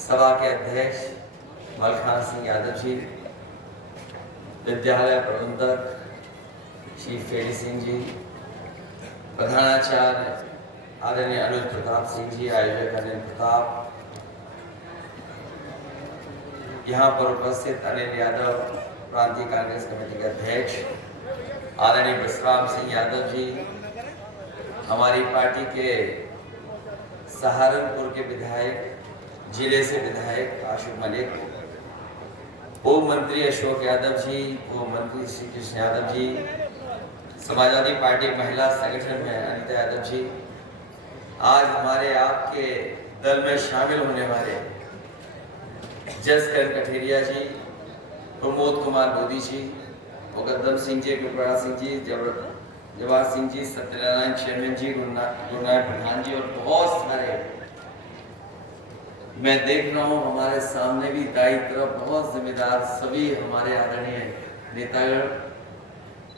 सभा के अध्यक्ष मलखान सिंह यादव जी, विद्यालय प्रबंधक श्री फेरी सिंह जी, प्रधानाचार्य आदरणीय अनुज प्रताप सिंह जी, आयोजक अनिल प्रताप, यहाँ पर उपस्थित अनिल यादव प्रांतीय कांग्रेस कमेटी के अध्यक्ष आदरणीय विश्राम सिंह यादव जी, हमारी पार्टी के सहारनपुर के विधायक, जिले से विधायक आशिफ मलिक, उप मंत्री अशोक यादव जी, उप मंत्री श्री कृष्ण यादव जी, समाजवादी पार्टी महिला संगठन में अनिता यादव जी, आज हमारे आपके दल में शामिल होने वाले जसकरण कठेरिया जी, प्रमोद कुमार मोदी जी, मुकद्दम सिंह जी, गुरप्राण सिंह जी, जवाहर सिंह जी, सत्यनारायण चेयरमैन जी, गुरुनायक प्रधान जी और बहुत सारे मैं देख रहा हूँ हमारे सामने भी दाई तरफ बहुत जिम्मेदार सभी हमारे आदरणीय नेतागण,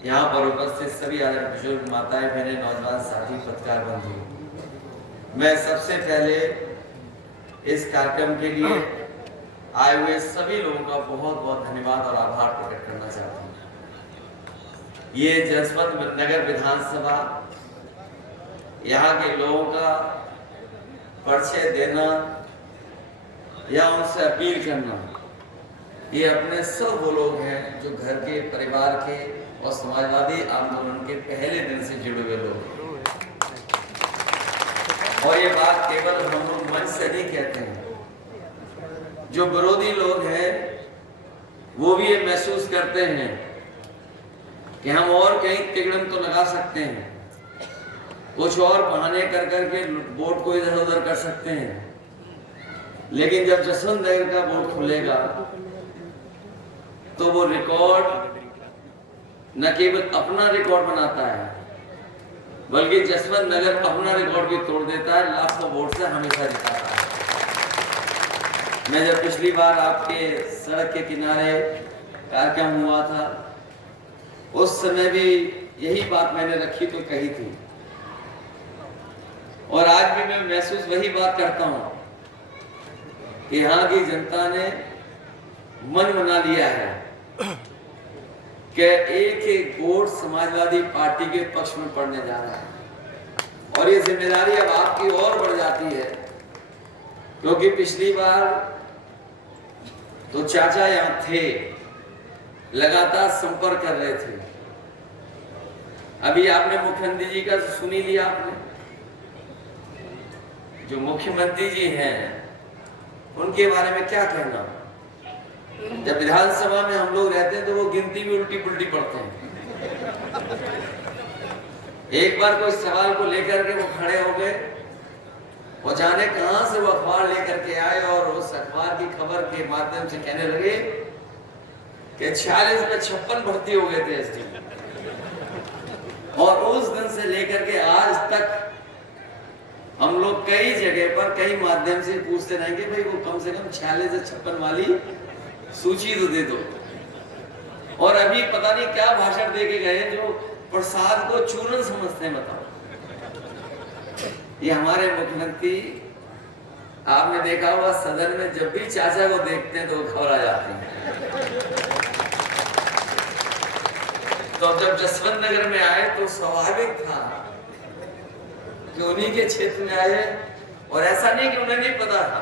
यहाँ पर उपस्थित सभी आदरणीय बुजुर्ग, माताएं, बहनें, नौजवान साथी, पत्रकार बंधु, मैं सबसे पहले इस कार्यक्रम के लिए आए हुए सभी लोगों का बहुत बहुत धन्यवाद और आभार प्रकट करना चाहता हूँ। ये जसवंत नगर विधानसभा, यहाँ के लोगों का परिचय देना या उनसे अपील करना, ये अपने सब वो लोग हैं जो घर के, परिवार के और समाजवादी आंदोलन के पहले दिन से जुड़े हुए लोग हैं। और ये बात केवल हम लोग मन से नहीं कहते हैं, जो विरोधी लोग हैं वो भी ये महसूस करते हैं कि हम और कहीं तिगड़म तो लगा सकते हैं, कुछ और बहाने कर करके वोट को इधर उधर कर सकते हैं, लेकिन जब जसवंत नगर का वोट खुलेगा तो वो रिकॉर्ड न केवल अपना रिकॉर्ड बनाता है, बल्कि जसवंत नगर अपना रिकॉर्ड भी तोड़ देता है, लाखों वोट से हमेशा जिताता है। मैं जब पिछली बार आपके सड़क के किनारे कार्यक्रम हुआ था, उस समय भी यही बात मैंने रखी तो कही थी, और आज भी मैं महसूस वही बात करता हूं कि यहाँ की जनता ने मन बना लिया है कि एक एक वोट समाजवादी पार्टी के पक्ष में पड़ने जा रहा है, और ये जिम्मेदारी अब आपकी और बढ़ जाती है, क्योंकि पिछली बार तो चाचा यहाँ थे, लगातार संपर्क कर रहे थे। अभी आपने मुख्यमंत्री जी का सुनी लिया, आपने जो मुख्यमंत्री जी हैं उनके बारे में क्या कहना। जब विधानसभा में हम लोग रहते हैं तो वो गिनती भी उल्टी पुल्टी पढ़ते हैं। एक बार कोई सवाल को लेकर के वो खड़े हो गए, वो जाने कहां से वो अखबार लेकर के आए और उस अखबार की खबर के माध्यम से कहने लगे कि 46 में 56 भर्ती हो गए थे एसडी, और उस दिन से लेकर के आज तक हम लोग कई जगह पर कई माध्यम से पूछते रहेंगे, भाई वो कम से कम 46 से 56 वाली सूची तो दे दो। और अभी पता नहीं क्या भाषण दे के गए जो प्रसाद को चूरन समझते हैं। बताओ, ये हमारे मुख्यमंत्री, आपने देखा होगा सदन में जब भी चाचा को देखते हैं तो वो घबरा जाते हैं। तो जब जसवंत नगर में आए तो स्वाभाविक था कि उन्हीं के क्षेत्र में आए, और ऐसा नहीं कि उन्हें नहीं पता था,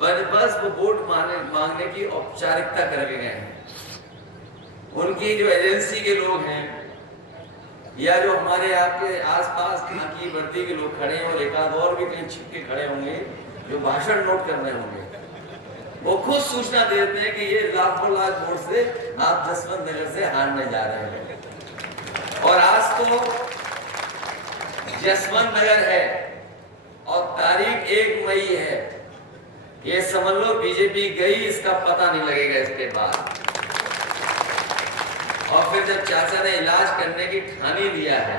पर बस वो वोट मांगने की औपचारिकता करके गए हैं। उनकी जो एजेंसी के लोग हैं या जो हमारे आपके आसपास की वर्दी के लोग खड़े हैं, और एक आध और भी कहीं छिप के खड़े होंगे जो भाषण नोट करने होंगे, वो खुद सूचना देते हैं कि ये लाखों लाख वोट से आप जसवंत नगर से हारने जा रहे हैं। और आज तो जसवंत नगर है और तारीख 1 मई है, ये समझ लो बीजेपी गई, इसका पता नहीं लगेगा इसके बाद। और फिर जब चाचा ने इलाज करने की ठानी लिया है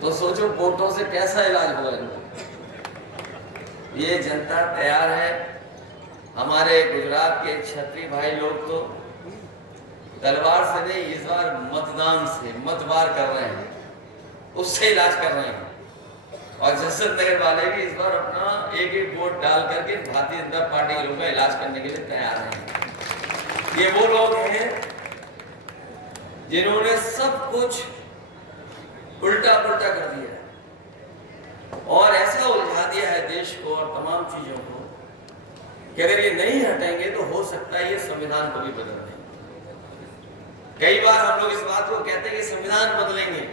तो सोचो वोटों से कैसा इलाज होगा। ये जनता तैयार है। हमारे गुजरात के क्षत्रिय भाई लोग तो तलवार से नहीं, इस बार मतदान से मतवार कर रहे हैं, उससे इलाज कर रहे हैं। और जसवंत नगर वाले भी इस बार अपना एक एक वोट डाल करके भारतीय जनता पार्टी के लोगों का इलाज करने के लिए तैयार हैं। ये वो लोग हैं जिन्होंने सब कुछ उल्टा पुल्टा कर दिया और ऐसा उलझा दिया है देश को और तमाम चीजों को कि अगर ये नहीं हटेंगे तो हो सकता है ये संविधान को भी बदल दें। कई बार हम लोग इस बात को कहते हैं कि संविधान बदलेंगे,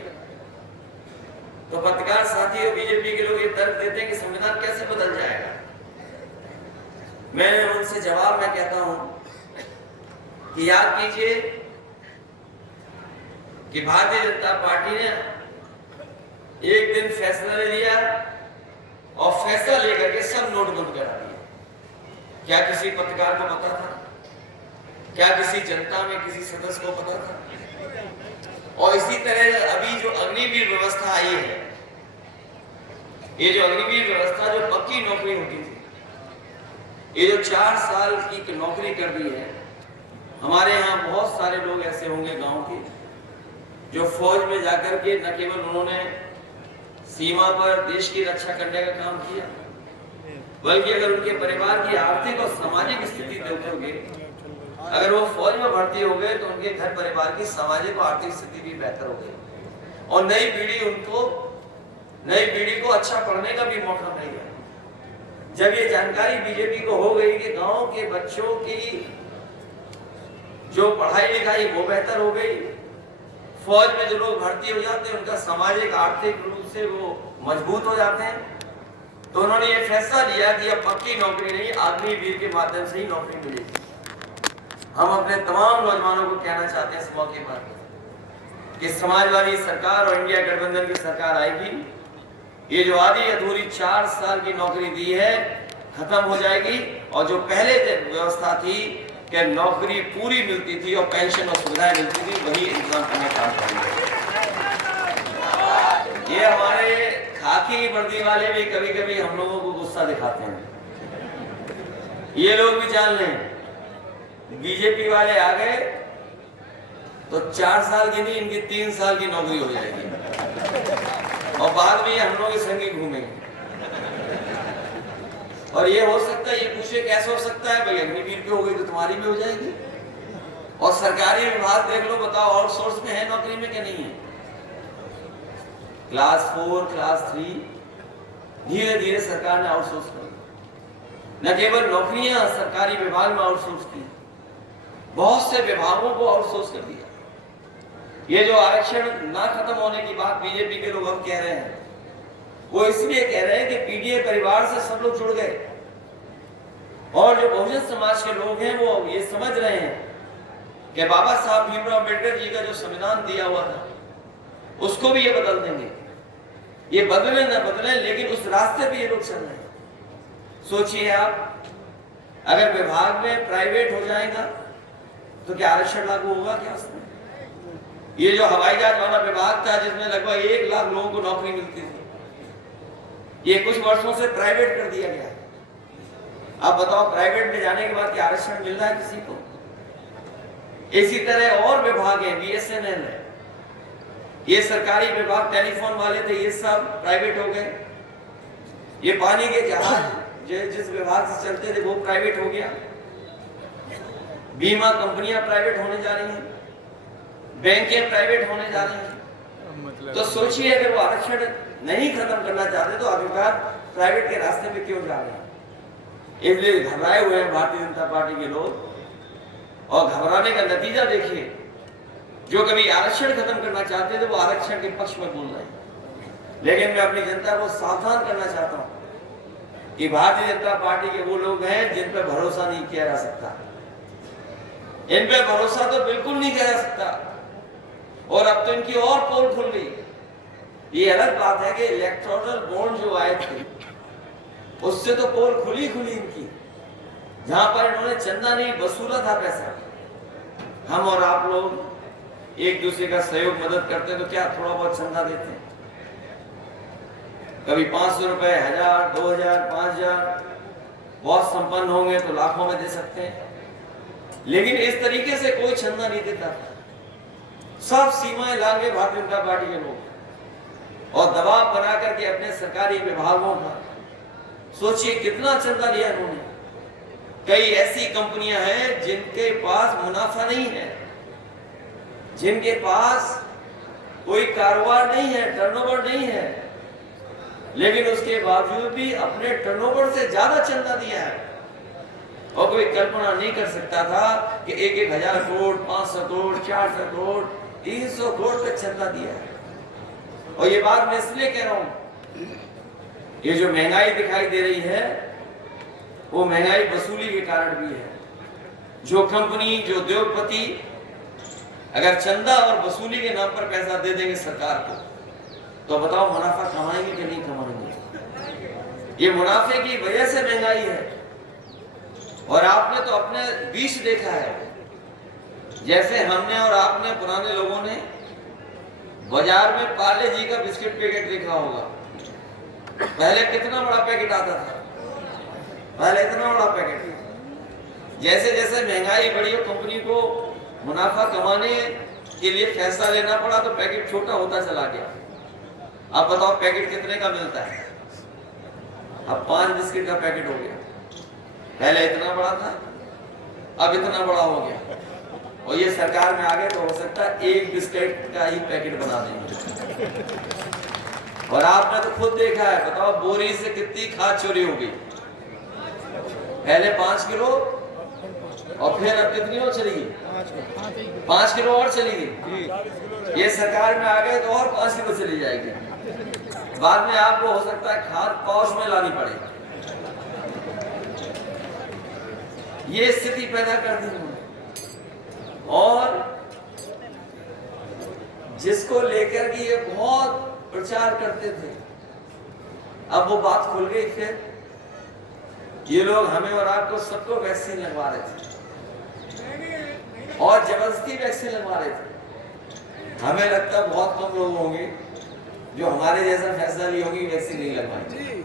तो पत्रकार साथी और बीजेपी के लोग ये तर्क देते हैं कि संविधान कैसे बदल जाएगा। मैं उनसे जवाब में कहता हूं कि याद कीजिए कि भारतीय जनता पार्टी ने एक दिन फैसला ले लिया और फैसला लेकर के सब नोट बंद करा दिया। क्या किसी पत्रकार को पता था? क्या किसी जनता में किसी सदस्य को पता था? और इसी तरह अभी जो अग्निवीर व्यवस्था आई है, ये जो अग्निवीर व्यवस्था जो पक्की नौकरी होती थी, ये जो 4 साल की नौकरी कर दी है। हमारे यहाँ बहुत सारे लोग ऐसे होंगे गांव के जो फौज में जाकर के न केवल उन्होंने सीमा पर देश की रक्षा करने का काम किया, बल्कि अगर उनके परिवार की आर्थिक और सामाजिक स्थिति देखोगे, अगर वो फौज में भर्ती हो गए तो उनके घर परिवार की सामाजिक और आर्थिक स्थिति भी बेहतर हो गई और नई पीढ़ी को अच्छा पढ़ने का भी मौका मिल गया। जब ये जानकारी बीजेपी को हो गई कि गांव के बच्चों की जो पढ़ाई लिखाई वो बेहतर हो गई, फौज में जो लोग भर्ती हो जाते हैं उनका सामाजिक आर्थिक रूप से वो मजबूत हो जाते हैं, तो उन्होंने ये फैसला लिया कि अब पक्की नौकरी नहीं, अग्निवीर के माध्यम से ही नौकरी मिलेगी। हम अपने तमाम नौजवानों को कहना चाहते हैं इस मौके पर कि समाजवादी सरकार और इंडिया गठबंधन की सरकार आएगी, ये जो आधी अधूरी 4 साल की नौकरी दी है खत्म हो जाएगी और जो पहले व्यवस्था थी कि नौकरी पूरी मिलती थी और पेंशन और सुविधाएं मिलती थी, वही इंतजाम करने का काम करेंगे। ये हमारे खाकी वर्दी वाले भी कभी कभी हम लोगों को गुस्सा दिखाते हैं। ये लोग भी जान लें, बीजेपी वाले आ गए तो 4 साल की नहीं, इनकी 3 साल की नौकरी हो जाएगी और बाद में हम लोग संगी घूमेंगे। और ये हो सकता है, ये पूछे कैसे हो सकता है? भाई अग्निवीर की हो गई तो तुम्हारी भी हो जाएगी। और सरकारी विभाग देख लो, बताओ आउटसोर्स में है नौकरी में क्या नहीं है? क्लास 4 क्लास 3 धीरे धीरे सरकार ने आउटसोर्स कर, न केवल नौकरियां सरकारी विभाग में आउटसोर्स की, बहुत से विभागों को आउटसोर्स कर दिया। ये जो आरक्षण ना खत्म होने की बात बीजेपी के लोग अब कह रहे हैं, वो इसलिए कह रहे हैं कि पीडीए परिवार से सब लोग जुड़ गए और जो बहुजन समाज के लोग हैं वो ये समझ रहे हैं कि बाबा साहब भीमराव अम्बेडकर जी का जो संविधान दिया हुआ था उसको भी ये बदल देंगे। ये बदले न बदले, लेकिन उस रास्ते पे ये लोग चल रहे हैं। सोचिए आप, अगर विभाग में प्राइवेट हो जाएगा तो क्या आरक्षण लागू होगा क्या उसमें? ये जो हवाई जहाज वाला विभाग था जिसमें लगभग 1 लाख लोगों को नौकरी मिलती थी, ये कुछ वर्षों से प्राइवेट कर दिया गया। अब बताओ, प्राइवेट में जाने के बाद क्या आरक्षण मिल रहा है किसी को? इसी तरह और विभाग है, बीएसएनएल है, ये सरकारी विभाग, टेलीफोन वाले थे, ये सब प्राइवेट हो गए। ये पानी के जहाज जिस विभाग से चलते थे वो प्राइवेट हो गया। बीमा कंपनियां प्राइवेट होने जा रही हैं, बैंकें प्राइवेट होने जा रही हैं। तो सोचिए, अगर वो आरक्षण नहीं खत्म करना चाहते तो आखिरकार प्राइवेट के रास्ते पे क्यों जा रहे हैं? इसलिए घबराए हुए हैं भारतीय जनता पार्टी के लोग, और घबराने का नतीजा देखिए, जो कभी आरक्षण खत्म करना चाहते थे वो आरक्षण के पक्ष में बोल रहे हैं। लेकिन मैं अपनी जनता को सावधान करना चाहता हूं कि भारतीय जनता पार्टी के वो लोग हैं जिन पर भरोसा नहीं किया जा सकता। इन पे भरोसा तो बिल्कुल नहीं किया जा सकता, और अब तो इनकी और पोल खुल गई। ये अलग बात है कि इलेक्टोरल बॉन्ड जो आए थे उससे तो पोल खुली इनकी, जहां पर इन्होंने चंदा नहीं वसूला था पैसा। हम और आप लोग एक दूसरे का सहयोग मदद करते हैं तो क्या थोड़ा बहुत चंदा देते हैं? कभी 500 रुपए, 1000, 2000, 5000, बहुत संपन्न होंगे तो लाखों में दे सकते हैं, लेकिन इस तरीके से कोई चंदा नहीं देता। सब सीमाएं लांगे भारतीय जनता पार्टी के लोग। और दबाव बना करके अपने सरकारी विभागों का, सोचिए कितना चंदा लिया इन्होंने। कई ऐसी कंपनियां हैं जिनके पास मुनाफा नहीं है, जिनके पास कोई कारोबार नहीं है, टर्नओवर नहीं है, लेकिन उसके बावजूद भी अपने टर्नओवर से ज्यादा चंदा दिया है। और कोई कल्पना नहीं कर सकता था कि 1,000 करोड़, 500 करोड़, 400 करोड़, 300 करोड़ तक चंदा दिया है। और ये बात मैं इसलिए कह रहा हूं, ये जो महंगाई दिखाई दे रही है वो महंगाई वसूली के कारण भी है। जो कंपनी, जो उद्योगपति अगर चंदा और वसूली के नाम पर पैसा दे देंगे सरकार को, तो बताओ मुनाफा कमाएंगे कि नहीं कमाएंगे? ये मुनाफे की वजह से महंगाई है। और आपने तो अपने बीच देखा है, जैसे हमने और आपने पुराने लोगों ने बाजार में पार्ले जी का बिस्किट पैकेट देखा होगा। पहले कितना बड़ा पैकेट आता था, पहले इतना बड़ा पैकेट था। जैसे जैसे महंगाई बढ़ी और कंपनी को मुनाफा कमाने के लिए फैसला लेना पड़ा तो पैकेट छोटा होता चला गया। अब बताओ पैकेट कितने का मिलता है? अब 5 बिस्किट का पैकेट हो गया। पहले इतना बड़ा था, अब इतना बड़ा हो गया। और ये सरकार में आ गए तो हो सकता है 1 बिस्किट का ही पैकेट बना देंगे। और आपने तो खुद देखा है, बताओ बोरी से कितनी खाद चोरी हो गई। पहले 5 किलो और फिर अब कितनी और चली गई? 5 किलो और चली गई। ये सरकार में आ गए तो और 5 किलो चली जाएगी। बाद में आपको हो सकता है खाद पाउच में लानी पड़े। ये स्थिति पैदा कर दी उन्होंने। और जिसको लेकर के ये बहुत प्रचार करते थे, अब वो बात खुल गई। फिर ये लोग हमें और आपको सबको वैक्सीन लगवा रहे थे और जबरदस्ती वैक्सीन लगवा रहे थे। हमें लगता बहुत कम लोग होंगे जो हमारे जैसा फैसला ली होगी वैक्सीन नहीं लगवाएंगे।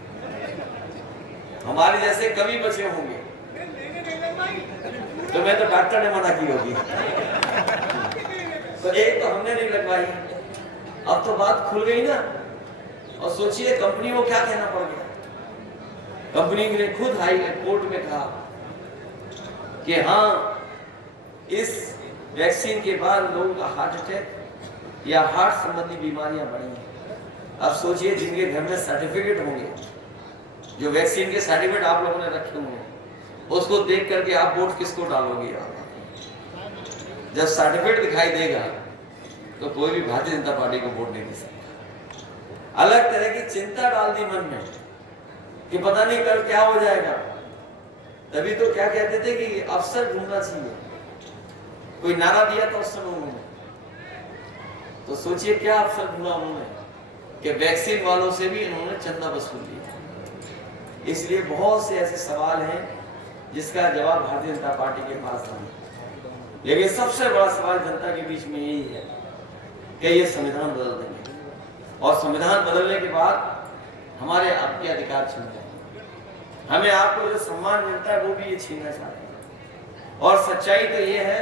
हमारे जैसे कभी बचे होंगे। तो मैं तो डॉक्टर ने मना की होगी। तो एक तो हमने नहीं लगवाई। अब तो बात खुल गई ना। और सोचिए कंपनी को क्या कहना पड़ गया। कंपनी ने खुद हाई कोर्ट में कहा कि हाँ, इस वैक्सीन के बाद लोगों का हार्ट अटैक या हार्ट संबंधी बीमारियां बढ़ी हैं। अब सोचिए जिनके घर में सर्टिफिकेट होंगे, जो वैक्सीन के सर्टिफिकेट आप लोगों ने रखे होंगे, उसको देख करके आप वोट किसको डालोगे? जब सर्टिफिकेट दिखाई देगा तो कोई भी भारतीय जनता पार्टी को वोट नहीं दे सकता। अलग तरह की चिंता डाल दी मन में कि पता नहीं कल क्या हो जाएगा। तभी तो क्या कहते थे कि अफसर ढूंढना चाहिए, कोई नारा दिया था उस समय उन्होंने। तो सोचिए क्या अफसर ढूंढा उन्होंने कि वैक्सीन वालों से भी इन्होंने चंदा वसूल लिया। इसलिए बहुत से ऐसे सवाल हैं जिसका जवाब भारतीय जनता पार्टी के पास नहीं। लेकिन सबसे बड़ा सवाल जनता के बीच में यही है कि ये संविधान बदल देंगे और संविधान बदलने के बाद हमारे आपके अधिकार छीन जाएंगे। हमें आपको जो सम्मान मिलता है वो भी ये छीनना चाहते हैं। और सच्चाई तो ये है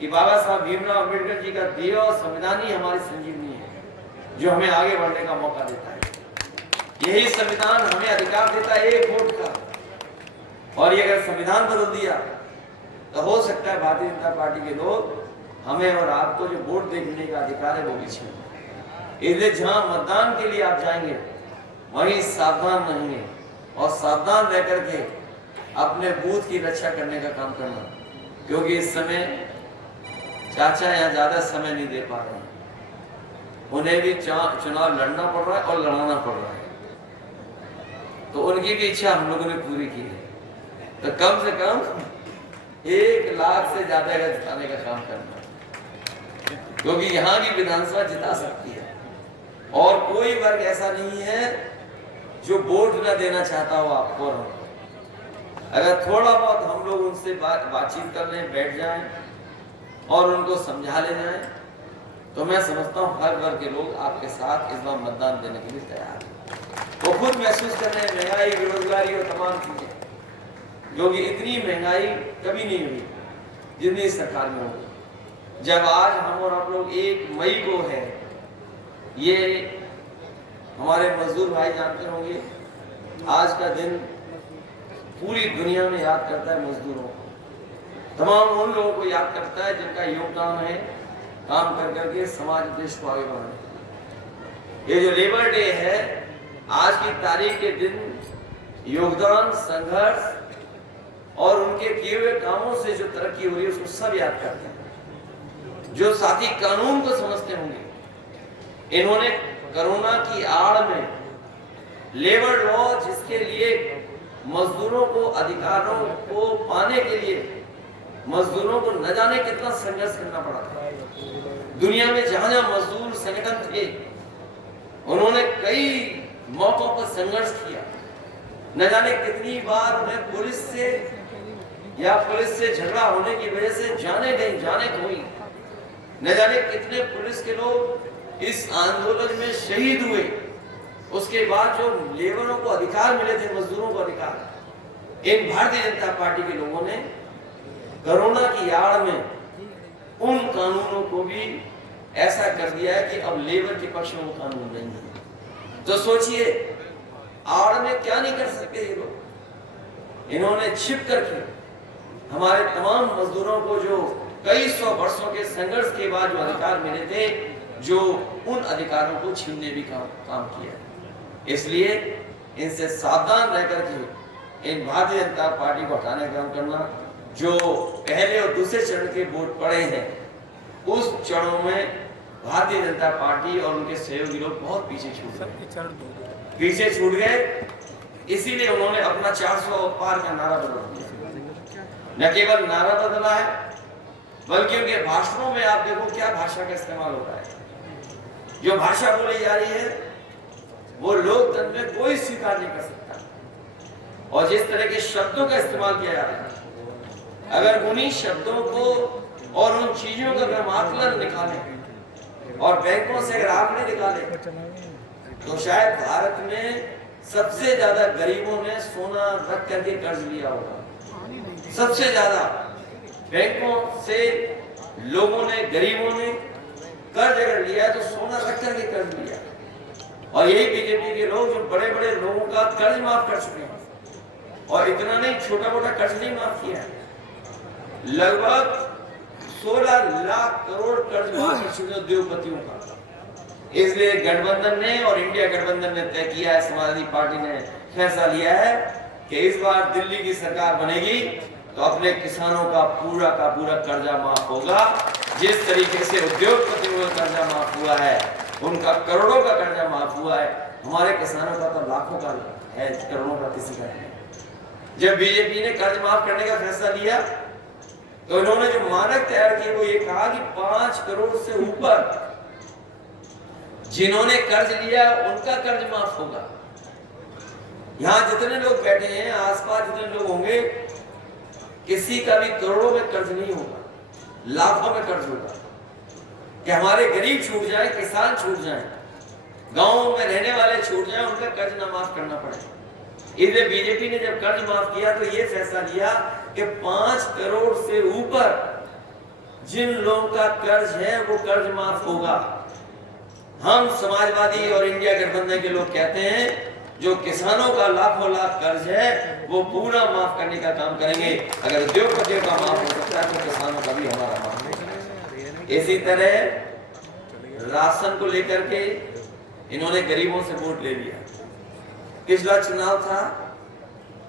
कि बाबा साहब भीमराव अम्बेडकर जी का दिया और संविधान ही हमारी संजीवनी है, जो हमें आगे बढ़ने का मौका देता है। यही संविधान हमें अधिकार देता है 1 वोट का। और ये अगर संविधान बदल दिया तो हो सकता है भारतीय जनता पार्टी के लोग हमें और आपको जो वोट देने का अधिकार है वो भी छीन। इसलिए जहां मतदान के लिए आप जाएंगे वहीं सावधान रहेंगे और सावधान रह करके अपने बूथ की रक्षा करने का काम करना, क्योंकि इस समय चाचा यहाँ ज्यादा समय नहीं दे पा रहे हैं। उन्हें भी चुनाव लड़ना पड़ रहा है और लड़ाना पड़ रहा है। तो उनकी भी इच्छा हम लोगों ने पूरी की है। तो कम से कम 1 लाख से ज्यादा का जिताने का काम करना, क्योंकि यहाँ की विधानसभा जिता सकती है। और कोई वर्ग ऐसा नहीं है जो वोट न देना चाहता हो आपको और हमको। अगर थोड़ा बहुत हम लोग उनसे बातचीत करने बैठ जाएं और उनको समझा ले जाएं, तो मैं समझता हूँ हर वर्ग के लोग आपके साथ इस बार मतदान देने के लिए तैयार हैं। वो खुद महसूस कर रहे हैं महंगाई, बेरोजगारी और तमाम चीजें, क्योंकि इतनी महंगाई कभी नहीं हुई जितनी सरकार में होगी। जब आज हम और आप लोग 1 मई को है ये हमारे मजदूर भाई जानते होंगे, आज का दिन पूरी दुनिया में याद करता है मजदूरों को, तमाम उन लोगों को याद करता है जिनका योगदान है काम कर करके समाज देश को आगे बढ़ाने। ये जो लेबर डे है, आज की तारीख के दिन योगदान, संघर्ष और उनके किए हुए कामों से जो तरक्की हो रही है उसको सब याद करते हैं। जो साथी कानून को समझते होंगे, इन्होंने कोरोना की आड़ में लेबर लॉ, जिसके लिए मजदूरों को अधिकारों को पाने के लिए मजदूरों को न जाने कितना संघर्ष करना पड़ा था। दुनिया में जहां जहां मजदूर संगठन थे, उन्होंने कई मौकों पर संघर्ष किया। न जाने कितनी बार उन्हें पुलिस से झगड़ा होने की वजह से जाने खोई। न जाने कितने पुलिस के लोग इस आंदोलन में शहीद हुए। उसके बाद जो लेबरों को अधिकार मिले थे, मजदूरों को अधिकार, इन भारतीय जनता पार्टी के लोगों ने कोरोना की आड़ में उन कानूनों को भी ऐसा कर दिया है कि अब लेबर के पक्ष में वो कानून नहीं है। तो सोचिए, आड़ में क्या नहीं कर सकते ये लोग। इन्होंने छिप करके हमारे तमाम मजदूरों को जो कई सौ वर्षों के संघर्ष के बाद जो अधिकार मिले थे, जो उन अधिकारों को छीनने भी काम किया। इसलिए इनसे सावधान रह करके इन भारतीय जनता पार्टी को हटाने का काम करना। जो पहले और दूसरे चरण के वोट पड़े हैं, उस चरणों में भारतीय जनता पार्टी और उनके सहयोगी लोग बहुत पीछे छूट गए। इसीलिए उन्होंने अपना 400 पार का नारा बदल दिया। न केवल नारा बदला है, बल्कि उनके भाषणों में आप देखो क्या भाषा का इस्तेमाल होता है। जो भाषा बोली जा रही है वो लोकतंत्र में कोई स्वीकार नहीं कर सकता। और जिस तरह के शब्दों का इस्तेमाल किया जा रहा है, अगर उन्हीं शब्दों को और उन चीजों का अगर आकलन निकालें और बैंकों से अगर आप नहीं निकाले, तो शायद भारत में सबसे ज्यादा गरीबों ने सोना रख करके कर्ज लिया होगा। सबसे ज्यादा बैंकों से लोगों ने, गरीबों ने कर्ज अगर लिया है तो सोना रख करके कर्ज लिया। और यही बीजेपी के लोग जो बड़े बड़े लोगों का कर्ज माफ कर चुके हैं। और इतना नहीं, छोटा मोटा कर्ज नहीं माफ किया है, लगभग 16 लाख करोड़ कर्ज माफ कर चुके उद्योगपतियों का। इसलिए गठबंधन ने और इंडिया गठबंधन ने तय किया है, समाजवादी पार्टी ने फैसला लिया है कि इस बार दिल्ली की सरकार बनेगी तो अपने किसानों का पूरा कर्जा माफ होगा। जिस तरीके से उद्योगपतियों का कर्जा माफ हुआ है, उनका करोड़ों का कर्जा माफ हुआ है, हमारे किसानों का तो लाखों का है, करोड़ों का किसी का नहीं। जब बीजेपी ने कर्ज माफ करने का फैसला लिया तो इन्होंने जो मानक तैयार किए वो ये कहा कि 5 करोड़ से ऊपर जिन्होंने कर्ज लिया उनका कर्ज माफ होगा। यहां जितने लोग बैठे हैं, आसपास जितने लोग होंगे, किसी का भी करोड़ों में कर्ज नहीं होगा, लाखों में कर्ज होगा। कि हमारे गरीब छूट जाए, किसान छूट जाए, गांवों में रहने वाले छूट जाए, उनका कर्ज ना माफ करना पड़े। इसलिए बीजेपी ने जब कर्ज माफ किया तो ये फैसला लिया कि 5 करोड़ से ऊपर जिन लोगों का कर्ज है वो कर्ज माफ होगा। हम समाजवादी और इंडिया गठबंधन के लोग कहते हैं जो किसानों का लाखों लाख कर्ज है वो पूरा माफ करने का काम करेंगे। अगर उद्योगपतियों का माफ हो सकता है तो किसानों का भी हमारा माफ होगा। इसी तरह राशन को लेकर के इन्होंने गरीबों से वोट ले लिया। पिछला चुनाव था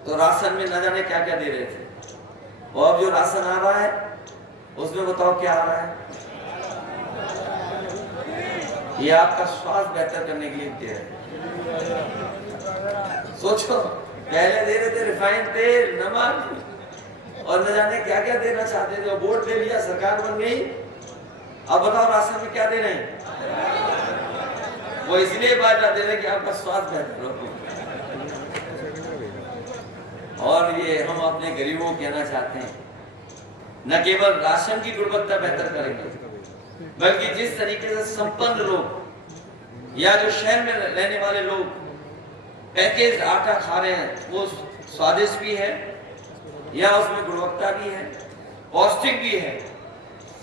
तो राशन में न जाने क्या क्या दे रहे थे, और अब जो राशन आ रहा है उसमें बताओ क्या आ रहा है। ये आपका स्वास्थ्य बेहतर करने के लिए दे रहे। सोचो, पहले दे रहे थे रिफाइंड तेल, नमक और न जाने क्या क्या देना चाहते थे। वोट ले लिया, सरकार बन गई, अब बताओ राशन में क्या दे रहे हैं। वो इसलिए बात दे रहे कि आपका स्वास्थ्य बेहतर हो। और ये हम अपने गरीबों को कहना चाहते हैं, न केवल राशन की गुणवत्ता बेहतर करेंगे, बल्कि जिस तरीके से संपन्न लोग या जो शहर में रहने वाले लोग पैकेज आटा खा रहे हैं वो स्वादिष्ट भी है या उसमें गुणवत्ता भी है, पौष्टिक भी है।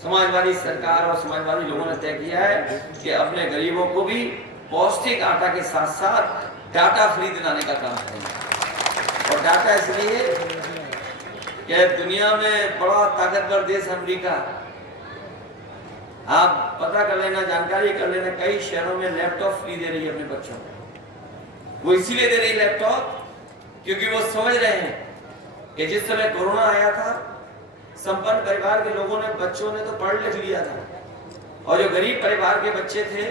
समाजवादी सरकार और समाजवादी लोगों ने तय किया है कि अपने गरीबों को भी पौष्टिक आटा के साथ साथ डाटा फ्री दिलाने का काम करेंगे। और डाटा इसलिए कि दुनिया में बड़ा ताकतवर देश अमेरिका, आप पता कर लेना, जानकारी कर लेना, कई शहरों में लैपटॉप फ्री दे रही है अपने बच्चों को। वो इसीलिए दे रही लैपटॉप क्योंकि वो समझ रहे हैं कि जिस समय कोरोना आया था, संपन्न परिवार के लोगों ने, बच्चों ने तो पढ़ लिख लिया था, और जो गरीब परिवार के बच्चे थे,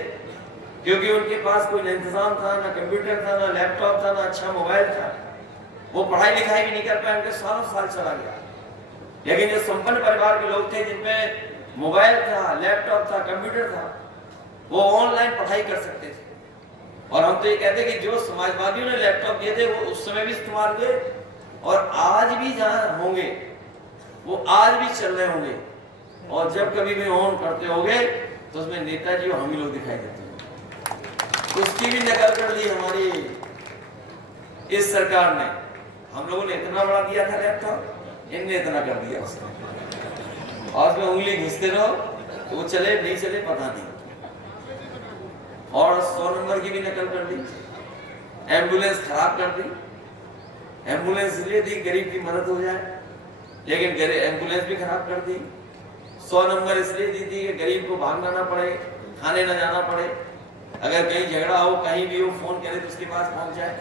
क्योंकि उनके पास कोई इंतजाम था, ना कंप्यूटर था, ना लैपटॉप था, ना अच्छा मोबाइल था, वो पढ़ाई लिखाई भी नहीं कर पाए, उनके सालों साल चला गया। लेकिन जो संपन्न परिवार के लोग थे, जिनमें मोबाइल था, लैपटॉप था, कंप्यूटर था, वो ऑनलाइन पढ़ाई कर सकते थे। और हम तो ये कहते हैं कि जो समाजवादियों ने लैपटॉप दिए थे वो उस समय भी इस्तेमाल हुए, और आज भी जहां होंगे वो आज भी चल रहे होंगे। और जब कभी भी ऑन करते होंगे तो उसमें नेताजी और हम ही लोग दिखाई देते हैं। उसकी भी नकल कर ली हमारी इस सरकार ने। हम लोगों ने इतना बड़ा दिया था लैपटॉप, इनने इतना कर दिया उसने, और उसमें उंगली घिसते रहो तो वो चले नहीं चले पता नहीं। और 100 नंबर की भी नकल कर दी, एम्बुलेंस खराब कर दी। एम्बुलेंस इसलिए दी गरीब की मदद हो जाए, लेकिन एम्बुलेंस भी खराब कर दी। 100 नंबर इसलिए दी थी कि गरीब को भागना ना पड़े, खाने ना जाना पड़े, अगर कहीं झगड़ा हो, कहीं भी हो, फोन करे तो उसके पास पहुंच जाए।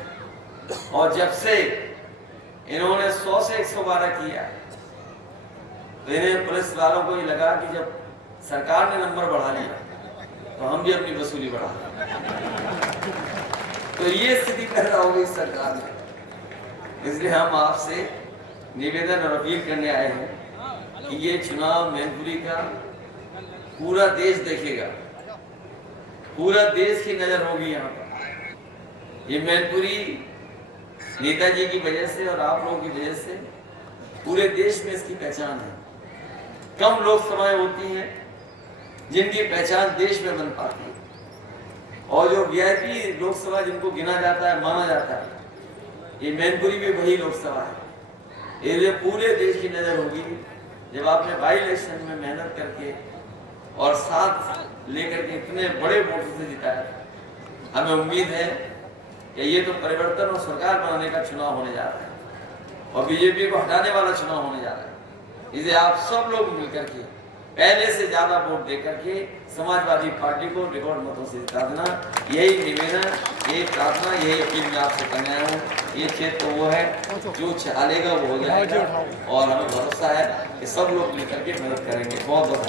और जब से इन्होंने 100 से 112 किया तो इन्हें पुलिस वालों को ये लगा कि जब सरकार ने नंबर बढ़ा लिया तो हम भी अपनी वसूली बढ़ा लें। तो ये स्थिति पैदा हो गई सरकार में। इसलिए हम आपसे निवेदन और अपील करने आए हैं कि ये चुनाव मैनपुरी का पूरा देश देखेगा, पूरा देश की नजर होगी यहाँ पर। ये मैनपुरी नेताजी की वजह से और आप लोगों की वजह से पूरे देश में इसकी पहचान है। कम लोकसभाएं होती हैं जिनकी पहचान देश में बन पाती है, और जो वीआईपी लोकसभा जिनको गिना जाता है, माना जाता है, ये मैनपुरी भी वही लोकसभा है। ये पूरे देश की नजर होगी जब आपने बाई इलेक्शन में मेहनत करके और साथ लेकर के इतने बड़े वोटों से जिताया। हमें उम्मीद है कि ये तो परिवर्तन और सरकार बनाने का चुनाव होने जा रहा है, और बीजेपी को हटाने वाला चुनाव होने जा रहा है। इसे आप सब लोग मिलकर के पहले से ज्यादा वोट देकर के समाजवादी पार्टी को रिकॉर्ड मतों से जिता देना। यही निवेदन, यही प्रार्थना, यही अपील मैं आपसे करने आया हूँ। ये क्षेत्र तो वो है जो चालेगा वो हो जाएगा, और हमें भरोसा है कि सब लोग मिलकर के मदद करेंगे। बहुत बहुत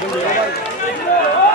धन्यवाद।